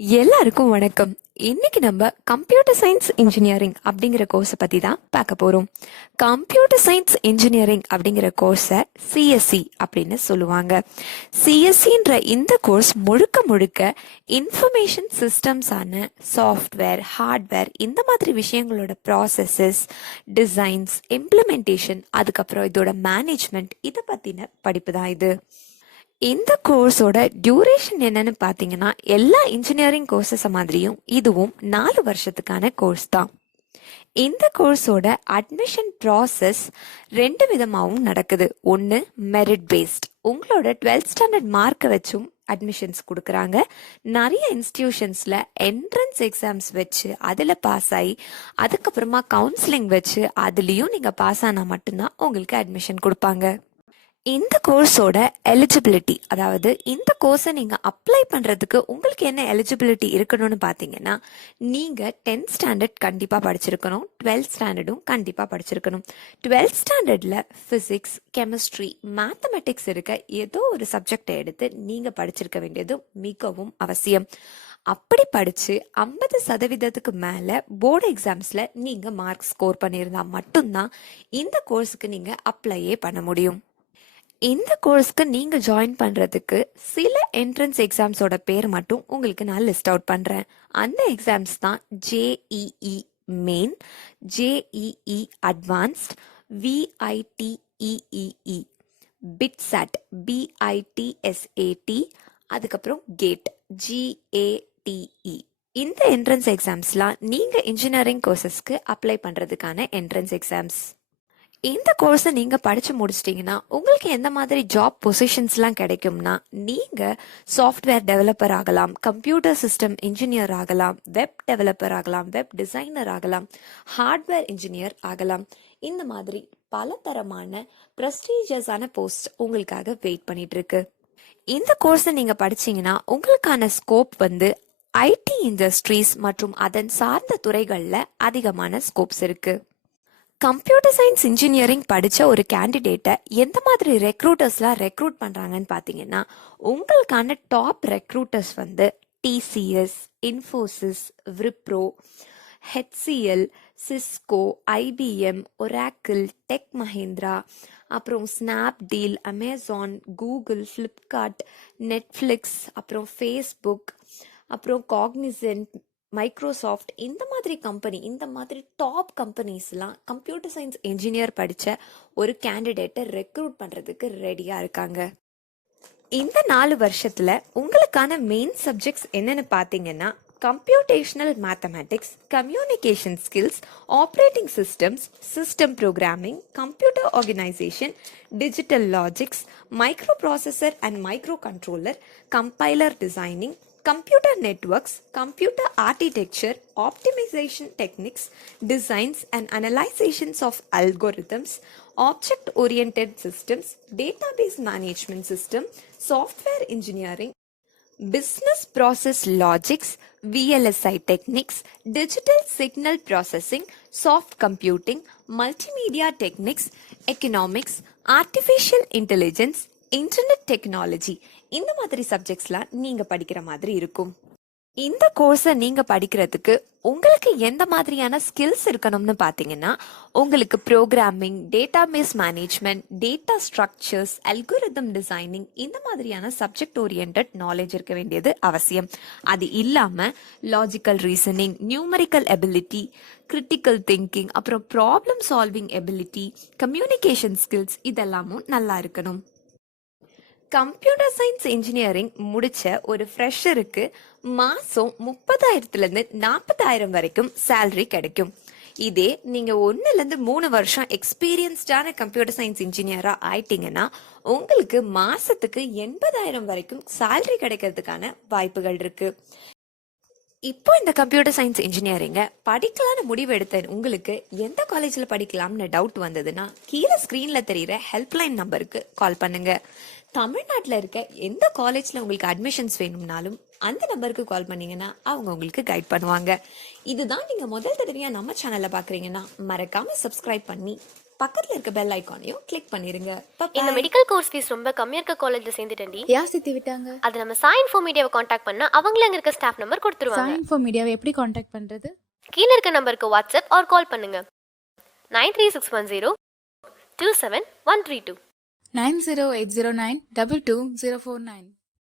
எல்லாருக்கும் வணக்கம். இன்னைக்கு நம்ம கம்ப்யூட்டர் சயின்ஸ் இன்ஜினியரிங் அப்படிங்கிற கோர்ஸை பத்தி தான் பார்க்க போறோம். கம்ப்யூட்டர் சயின்ஸ் இன்ஜினியரிங் அப்படிங்கிற கோர்ஸை சிஎஸ்சி அப்படின்னு சொல்லுவாங்க. சிஎஸ்சின்ற இந்த கோர்ஸ் முழுக்க முழுக்க இன்ஃபர்மேஷன் சிஸ்டம்ஸான சாஃப்ட்வேர், ஹார்ட்வேர் இந்த மாதிரி விஷயங்களோட ப்ராசஸஸ், டிசைன்ஸ், இம்ப்ளிமெண்டேஷன், அதுக்கப்புறம் இதோட மேனேஜ்மெண்ட் இதை பத்தின படிப்பு தான் இது. இந்த கோர்ஸோட டியூரேஷன் என்னன்னு பார்த்தீங்கன்னா, எல்லா இன்ஜினியரிங் கோர்சஸ் மாதிரியும் இதுவும் 4 வருஷத்துக்கான கோர்ஸ் தான். இந்த கோர்ஸோட அட்மிஷன் ப்ராசஸ் 2 விதமாகவும் நடக்குது. ஒன்று மெரிட் பேஸ்ட், உங்களோட 12th ஸ்டாண்டர்ட் மார்க்கை வச்சும் அட்மிஷன்ஸ் கொடுக்குறாங்க. நிறைய இன்ஸ்டிடியூஷன்ஸில் என்ட்ரன்ஸ் எக்ஸாம்ஸ் வச்சு அதில் பாஸ் ஆகி அதுக்கப்புறமா கவுன்சிலிங் வச்சு அதுலேயும் நீங்கள் பாஸ் ஆனால் மட்டும்தான் உங்களுக்கு அட்மிஷன் கொடுப்பாங்க. இந்த கோர்ஸோட எலிஜிபிலிட்டி, அதாவது இந்த கோர்ஸை நீங்கள் அப்ளை பண்ணுறதுக்கு உங்களுக்கு என்ன எலிஜிபிலிட்டி இருக்கணும்னு பார்த்தீங்கன்னா, நீங்கள் 10th ஸ்டாண்டர்ட் கண்டிப்பாக படிச்சிருக்கணும், 12th ஸ்டாண்டர்டும் கண்டிப்பாக படிச்சிருக்கணும். 12th ஸ்டாண்டர்டில் ஃபிசிக்ஸ், கெமிஸ்ட்ரி, மேத்தமெட்டிக்ஸ் இருக்க ஏதோ ஒரு சப்ஜெக்டை எடுத்து நீங்கள் படிச்சிருக்க வேண்டியது மிகவும் அவசியம். அப்படி படித்து 50% மேலே போர்டு எக்ஸாம்ஸில் நீங்கள் மார்க் ஸ்கோர் பண்ணியிருந்தா மட்டும்தான் இந்த கோர்ஸுக்கு நீங்கள் அப்ளையே பண்ண முடியும். இந்த கோர்ஸ்க்கு நீங்கள் ஜாயின் பண்ணுறதுக்கு சில என்ட்ரன்ஸ் எக்ஸாம்ஸோட பேர் மட்டும் உங்களுக்கு நான் லிஸ்ட் அவுட் பண்ணுறேன். அந்த எக்ஸாம்ஸ் தான் JEE main, JEE advanced, VITEEE, BITSAT, BITSAT, அதுக்கப்புறம் கேட், ஜிஏடிஇ. இந்த என்ட்ரன்ஸ் எக்ஸாம்ஸ்லாம் நீங்கள் இன்ஜினியரிங் கோர்சஸ்க்கு அப்ளை பண்ணுறதுக்கான என்ட்ரன்ஸ் எக்ஸாம்ஸ். இந்த கோர்ஸை நீங்கள் படித்து முடிச்சிட்டிங்கன்னா உங்களுக்கு எந்த மாதிரி ஜாப் பொசிஷன்ஸ்லாம் கிடைக்கும்னா, நீங்கள் சாஃப்ட்வேர் டெவலப்பர் ஆகலாம், கம்ப்யூட்டர் சிஸ்டம் இன்ஜினியர் ஆகலாம், வெப் டெவலப்பர் ஆகலாம், வெப் டிசைனர் ஆகலாம், ஹார்ட்வேர் இன்ஜினியர் ஆகலாம். இந்த மாதிரி பலதரமான ப்ரெஸ்டீஜியஸான போஸ்ட் உங்களுக்காக வெயிட் பண்ணிட்டு இருக்கு. இந்த கோர்ஸை நீங்கள் படிச்சீங்கன்னா உங்களுக்கான ஸ்கோப் ஐடி இண்டஸ்ட்ரீஸ் மற்றும் அதன் சார்ந்த துறைகளில் அதிகமான ஸ்கோப்ஸ் இருக்கு. கம்ப்யூட்டர் சயின்ஸ் இன்ஜினியரிங் படித்த ஒரு கேண்டிடேட்டை எந்த மாதிரி ரெக்ரூட்டர்ஸ்லாம் ரெக்ரூட் பண்ணுறாங்கன்னு பார்த்தீங்கன்னா, உங்களுக்கான top recruiters TCS, Infosys, Wipro, HCL, Cisco, IBM, Oracle, tech Mahindra, அப்புறம் Snapdeal, Amazon, Google, Flipkart, Netflix, அப்புறம் ஃபேஸ்புக், அப்புறம் காக்னிசன்ட், மைக்ரோசாஃப்ட், இந்த மாதிரி கம்பெனி, இந்த மாதிரி டாப் கம்பெனிஸ்லாம் கம்ப்யூட்டர் சயின்ஸ் இன்ஜினியர் படித்த ஒரு கேண்டிடேட்டை ரெக்ரூட் பண்ணுறதுக்கு ரெடியாக இருக்காங்க. இந்த 4 வருஷத்தில் உங்களுக்கான மெயின் சப்ஜெக்ட்ஸ் என்னென்னு பார்த்தீங்கன்னா, computational mathematics, communication skills, operating systems, system programming, computer organisation, digital logics, micro processor and micro controller, compiler designing, computer networks, computer architecture, optimization techniques, designs and analyzations of algorithms, object-oriented systems, database management system, software engineering, business process logics, VLSI techniques, digital signal processing, soft computing, multimedia techniques, economics, artificial intelligence, internet technology, இந்த மாதிரி சப்ஜெக்ட்ஸ்லாம் நீங்கள் படிக்கிற மாதிரி இருக்கும். இந்த கோர்ஸை நீங்கள் படிக்கிறதுக்கு உங்களுக்கு எந்த மாதிரியான ஸ்கில்ஸ் இருக்கணும்னு பார்த்தீங்கன்னா, உங்களுக்கு programming, database management, data structures, algorithm designing இந்த மாதிரியான சப்ஜெக்ட் ஓரியன்ட் நாலேஜ் இருக்க வேண்டியது அவசியம். அது இல்லாமல் logical reasoning, numerical ability, critical thinking, அப்புறம் problem solving ability, communication skills இதெல்லாமும் நல்லா இருக்கணும். கம்ப்யூட்டர் சயின்ஸ் இன்ஜினியரிங் முடிச்ச ஒரு ஃப்ரெஷருக்கு மாதம் 30,000 40,000 வரைக்கும் சேலரி கிடைக்கும். இதே நீங்கள் 1-3 வருஷம் எக்ஸ்பீரியன்ஸ்டான கம்ப்யூட்டர் சயின்ஸ் இன்ஜினியராக ஆயிட்டீங்கன்னா உங்களுக்கு மாதத்துக்கு 80,000 வரைக்கும் சேலரி கிடைக்கிறதுக்கான வாய்ப்புகள் இருக்கு. இப்போ இந்த கம்ப்யூட்டர் சயின்ஸ் இன்ஜினியரிங்கை படிக்கலான்னு முடிவு எடுத்த உங்களுக்கு எந்த காலேஜில் படிக்கலாம்னு டவுட் வந்ததுன்னா, கீழே ஸ்க்ரீனில் தெரிகிற ஹெல்ப்லைன் நம்பருக்கு கால் பண்ணுங்க. தமிழ்நாட்டில் இருக்க எந்த காலேஜில் உங்களுக்கு அட்மிஷன்ஸ் வேணும்னாலும் அந்த நம்பருக்கு கால் பண்ணீங்கன்னா அவங்க உங்களுக்கு கைட் பண்ணுவாங்க. இதுதான் நீங்கள் முதல் தடவையாக நம்ம சேனலில் பார்க்குறீங்கன்னா மறக்காமல் சப்ஸ்கிரைப் பண்ணி பக்கத்தில் இருக்க பெல் ஐக்கானையும் கிளிக் பண்ணிருங்க. இந்த மெடிக்கல் கோர்ஸ் ஃபீஸ் ரொம்ப கம்மியா இருக்க காலேஜ்ல சேர்ந்துட்டேன்டி. யார் சேர்த்து விட்டாங்க? அது நம்ம சாயின் ஃபோ மீடியாவை காண்டாக்ட் பண்ணா அவங்களே அங்க இருக்க ஸ்டாஃப் நம்பர் கொடுத்துருவாங்க. சாயின் ஃபோ மீடியாவை எப்படி காண்டாக்ட் பண்றது? கீழ இருக்க நம்பருக்கு வாட்ஸ்அப் ஆர் கால் பண்ணுங்க. 9361027132 9080922049.